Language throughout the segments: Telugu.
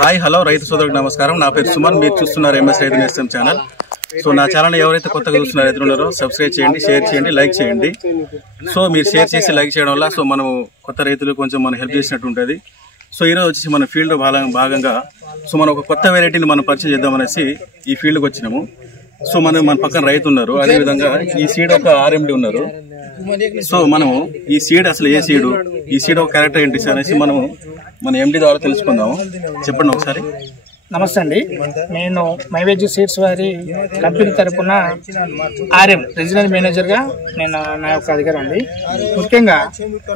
హాయ్ హలో రైతు సోదరులకు నమస్కారం. నా పేరు సుమన్. మీరు చూస్తున్నారు ఎంఎస్ రైతు నేస్తం ఛానల్. సో నా ఛానల్ ఎవరైతే కొత్తగా చూస్తున్న రైతులు ఉన్నారో సబ్స్క్రైబ్ చేయండి, షేర్ చేయండి, లైక్ చేయండి. సో మీరు షేర్ చేసి లైక్ చేయడం వల్ల సో మనం కొత్త రైతులు కొంచెం మనం హెల్ప్ చేసినట్టు ఉంటుంది. సో ఈరోజు వచ్చేసి మన ఫీల్డ్ భాగంగా సో మనం ఒక కొత్త వెరైటీని మనం పరిచయం చేద్దామనేసి ఈ ఫీల్డ్కి వచ్చినాము. సో మన పక్కన రైతు ఉన్నారు, అదేవిధంగా ఈ సీడ్ ఒక ఆర్ఎండి ఉన్నారు. సో మనము ఈ సీడ్ అసలు ఏ సీడు, ఈ సీడ్ ఒక క్యారెక్టర్ ఏంటి అనేసి మనము మన ఎండి ద్వారా తెలుసుకుందాము. చెప్పండి ఒకసారి. నమస్తే అండి, నేను మైవేజ్ సీడ్స్ వారి కంపెనీ తరఫున ఆర్ఎం రీజనల్ మేనేజర్గా నేను నా యొక్క అధికారం అండి. ముఖ్యంగా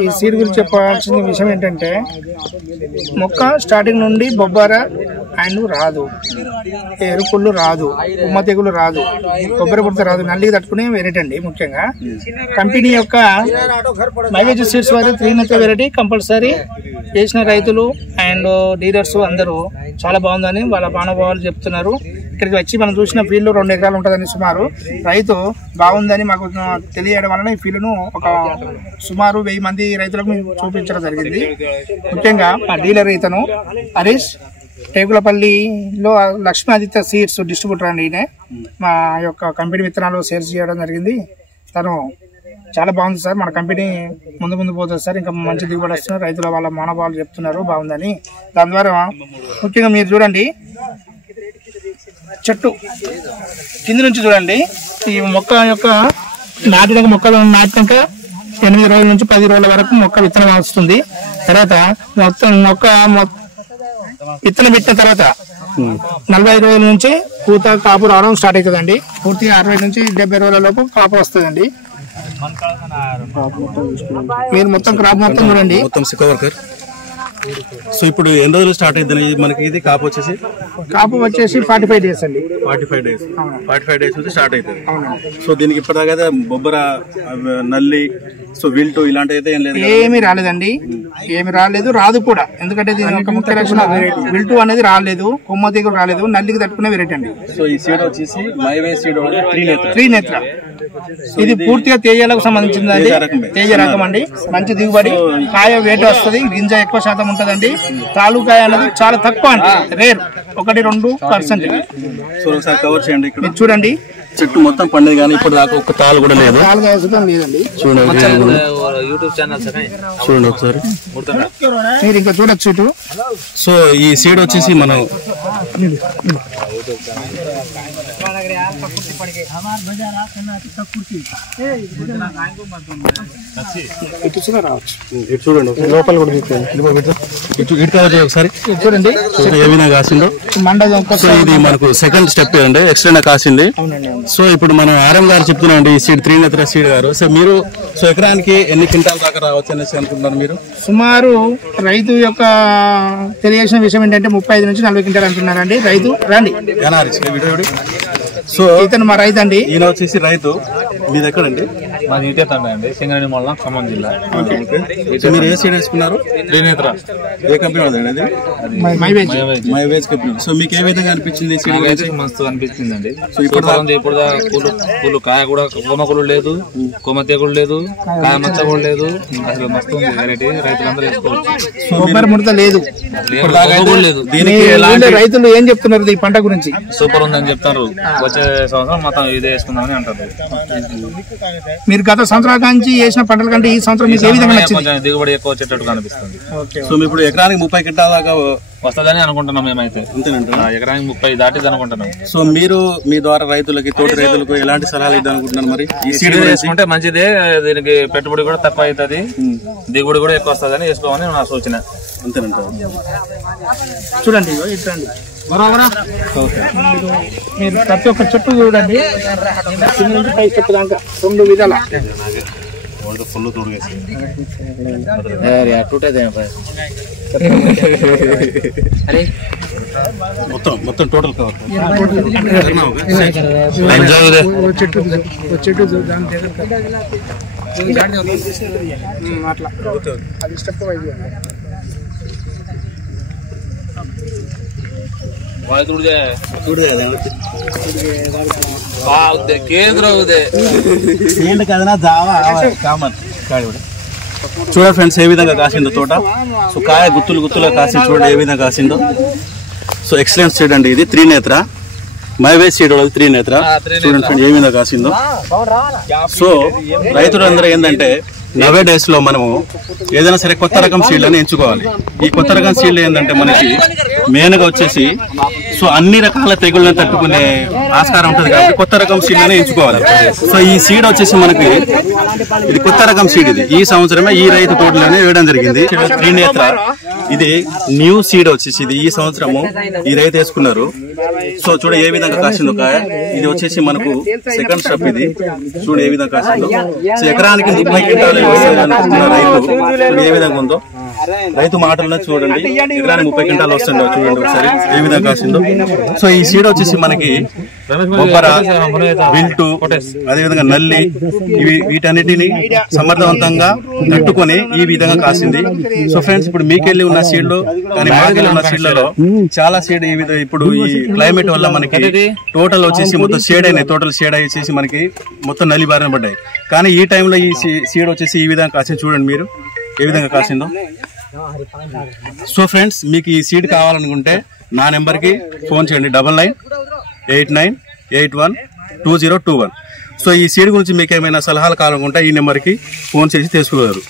ఈ సీడ్ గురించి చెప్పాల్సిన విషయం ఏంటంటే, మొక్క స్టార్టింగ్ నుండి బొబ్బార అండ్ రాదు, ఎరుపుళ్ళు రాదు, ఉమ్మ తెగులు రాదు, కొబ్బరి పుడత రాదు, నల్లికి తట్టుకునే వెరైటీ అండి. ముఖ్యంగా కంపెనీ యొక్క మైవేజ్ సీడ్స్ వారి 3 వెరైటీ కంపల్సరీ చేసిన రైతులు అండ్ డీలర్స్ అందరూ చాలా బాగుందని వాళ్ళ మానవాళ్ళు చెప్తున్నారు. ఇక్కడికి వచ్చి మనం చూసిన ఫీల్డ్ 2 ఎకరాలు ఉంటుందని సుమారు రైతు బాగుందని మాకు తెలియడం వలన ఈ ఫీల్డ్ను ఒక సుమారు 1000 మంది రైతులకు చూపించడం జరిగింది. ముఖ్యంగా మా డీలర్ ఇతను హరీష్, టేకులపల్లిలో లక్ష్మీ ఆదిత్య సీడ్స్ డిస్ట్రిబ్యూటర్ అండి. ఈయన మా యొక్క కంపెనీ విత్తనాలు సేల్స్ చేయడం జరిగింది. తను చాలా బాగుంది సార్, మన కంపెనీ ముందు పోతుంది సార్, ఇంకా మంచి దిగుబడి వస్తున్నారు, రైతుల వాళ్ళ మానవాళ్ళు చెప్తున్నారు బాగుందని. దాని ద్వారా ముఖ్యంగా మీరు చూడండి, చెట్టు కింది నుంచి చూడండి, ఈ మొక్క యొక్క మొక్కలు నాటినాక 8 రోజుల నుంచి 10 రోజుల వరకు మొక్క విత్తనం వస్తుంది. తర్వాత మొక్క విత్తనం పెట్టిన తర్వాత 45 రోజుల నుంచి పూత కాపు రావడం స్టార్ట్ అవుతుందండి. పూర్తిగా 60 నుంచి 70 రోజుల లోపు కాపు వస్తుందండి. మీరు మొత్తం క్రాప్ మొత్తం చూడండి, మొత్తం సికోవర్కర్. సో ఇప్పుడు ఎన్ని రోజులు స్టార్ట్ అవుతుంది మనకి? ఇది కాపు వచ్చేసి 45 డేస్ అండి. 45 డేస్ నుంచి స్టార్ట్ అవుతుంది. సో దీనికి ఇప్పటిదాకా బొబ్బర, నల్లి, సో విల్టు ఇలాంటివి అయితే ఏమీ రాలేదండి, ఏమి రాలేదు, రాదు కూడా. ఎందుకంటే దీని యొక్క ముఖ్య లక్షణం విల్టు అనేది రాలేదు, కొమ్మ తెగులు రాలేదు, నల్లికి తట్టుకునే వెరైటీ అండి. సో ఈ సీడ్ వచ్చేసి మైవేజ్ సీడ్ త్రినేత్ర. ఇది పూర్తిగా తేజాలకు సంబంధించిందండి, తేజ రకం అండి. మంచి దిగుబడి, కాయ వేట వస్తుంది, గింజ ఎక్కువ శాతం ఉంటదండి. తాలూకాయ అనేది చాలా తక్కువ అండి, రేర్ 1-2%. సో ఒకసారి కవర్ చేయండి. ఇక్కడ చూడండి, చెట్టు మొత్తం పండేది కానీ ఇప్పుడు దాకా ఒక్క తాలు కూడా లేదు. లేదండి, చూడండి ఒకసారి మీరు ఇంకా చూడొచ్చు ఇటు. సో ఈ సీడ్ వచ్చేసి మనం చూడండి లోపల కూడా ఒకసారి చూడండి ఏమైనా కాసిందో. సో ఇది మనకు సెకండ్ స్టెప్ అండి, ఎక్స్ట్రా కాసింది. సో ఇప్పుడు మనం ఆర్ఎం గారు చెప్తున్నాం అండి, ఈ సీడ్ త్రినేత్ర సీడ్ గారు. సో మీరు సో ఎకరానికి ఎన్ని క్వింటాల దాకా రావచ్చు అనేసి అనుకుంటున్నారు మీరు? సుమారు రైతు యొక్క తెలియాల్సిన విషయం ఏంటంటే 35 నుంచి 40 క్వింటాలు అంటున్నారండి రైతు. రండి. సో ఇతను మా రైతు అండి. ఈయన వచ్చేసి రైతు. మీది ఎక్కడండి? మాది ఇటే అండి, సింగరేణి మండలం, ఖమ్మం జిల్లా. మీరు ఏ సీడ్ వేసుకున్నారు? త్రినేత్ర. ఏ కంపెనీ వాళ్ళదండి? మైవేజ్ కంపెనీ. సో మీకు ఏ విధంగా అనిపించింది? మస్తు అనిపించిందండి. ఇప్పుడు పూలు కాయ కూడా కొమ్మకులు లేదు, కొమ్మ తెగులు లేదు, కాయ మచ్చ కూడా లేదు. అసలు మస్తు ఉంది వెరైటీ, రైతులందరూ వేసుకోవచ్చు. కొబ్బరి ముడత లేదు, రైతులు ఏం చెప్తున్నారు ఈ పంట గురించి? సూపర్ ఉందని చెప్తారు. వచ్చే సంవత్సరం మొత్తం ఇదే వేసుకుందామని అంటారు. మీరు గత సంవత్సరాల నుంచి వేసిన పంటల కంటే ఈ సంవత్సరం మీకు ఏ విధంగా నచ్చింది? దిగుబడి ఎక్కువ వచ్చేటట్టు కనిపిస్తుంది. సో ఇప్పుడు ఎకరానికి 30 క్వింటాల దాకా వస్తుందని అనుకుంటున్నాం మేమైతే. ఎకరానికి 30 దాటిది అనుకుంటున్నాం. సో మీరు మీ ద్వారా రైతులకి, తోటి రైతులకు ఎలాంటి సలహాలు ఇద్దాం అనుకుంటున్నారు? మరి ఈ సీడ్ వేసుకుంటే మంచిదే, దీనికి పెట్టుబడి కూడా తక్కువ అవుతుంది, దిగుబడి కూడా ఎక్కువ వస్తుందని వేసుకోమని నా సూచన. అంతేనంటారు. చూడండి ఇట్లండి, మీరు ప్రతి ఒక్క చెట్టు చూడండి, కింద నుంచి పై చెట్టు దాకా 2 విధాల మొత్తం టోటల్ కవర్. చెట్టు దాని అట్లా అది స్టెప్ వైజ్. చూడ ఫ్రెండ్స్ ఏ విధంగా కాసిందో తోట. సో కాయ గుత్తులుగా కాసి చూడండి ఏ విధంగా కాసిందో. సో ఎక్సలెంట్ సీడ్ అండి, ఇది త్రినేత్ర మైవేజ్ సీడ్ వాళ్ళది త్రినేత్ర. చూడండి ఫ్రెండ్ ఏ విధంగా కాసిందో. సో రైతులందరూ ఏంటంటే నవే డేస్ లో మనము ఏదైనా సరే కొత్త రకం సీడ్లను ఎంచుకోవాలి. ఈ కొత్త రకం సీడ్లు ఏంటంటే మనకి మెయిన్ గా వచ్చేసి సో అన్ని రకాల తెగుళ్ళని తట్టుకునే ఆస్కారం ఉంటుంది కాబట్టి కొత్త రకం సీడ్లను ఎంచుకోవాలి. సో ఈ సీడ్ వచ్చేసి మనకి ఇది కొత్త రకం సీడ్, ఇది ఈ సంవత్సరమే ఈ రైతు తోటలోనే వేయడం జరిగింది. త్రినేత్ర ఇది న్యూ సీడ్ వచ్చేసి ఇది ఈ సంవత్సరము ఈ రైతు వేసుకున్నారు. సో చూడ ఏ విధంగా కాసిందో కాయ. ఇది వచ్చేసి మనకు సెకండ్ స్టెప్, ఇది చూడ ఏ విధంగా కాసిందో. సో ఎకరానికి 30 క్వింటాలు అనుకున్న రైతు చూడ ఏ విధంగా ఉందో. రైతు మాటల్లో చూడండి ఎకరానికి 30 క్వింటాలు వస్తుందో చూడండి ఒకసారి ఏ విధంగా కాసిందో. సో ఈ సీడ్ వచ్చేసి మనకి బొబ్బర, విల్టు, అదేవిధంగా నల్లి వీటన్నిటిని సమర్థవంతంగా తట్టుకొని ఈ విధంగా కాసింది. సో ఫ్రెండ్స్ ఇప్పుడు మీకెళ్ళి ఉన్న సీడ్లు కానీ మాకెళ్ళి ఉన్న సీడ్లలో చాలా సీడ్ ఇప్పుడు ఈ క్లైమేట్ వల్ల మనకి టోటల్ వచ్చేసి మొత్తం షేడ్ అయినాయి, టోటల్ షేడ్ అయ్యేసి మనకి మొత్తం నల్లి బారిన పడ్డాయి. కానీ ఈ టైంలో ఈ సీడ్ వచ్చేసి ఈ విధంగా కాసింది. చూడండి మీరు ఏ విధంగా కాసిందో. సో ఫ్రెండ్స్ మీకు ఈ సీడ్ కావాలనుకుంటే నా నెంబర్కి ఫోన్ చేయండి 9989812021. సో ఈ సీడ్ గురించి మీకు ఏమైనా సలహాలు కావాలనుకుంటే ఈ నెంబర్కి ఫోన్ చేసి తెలుసుకోగలరు.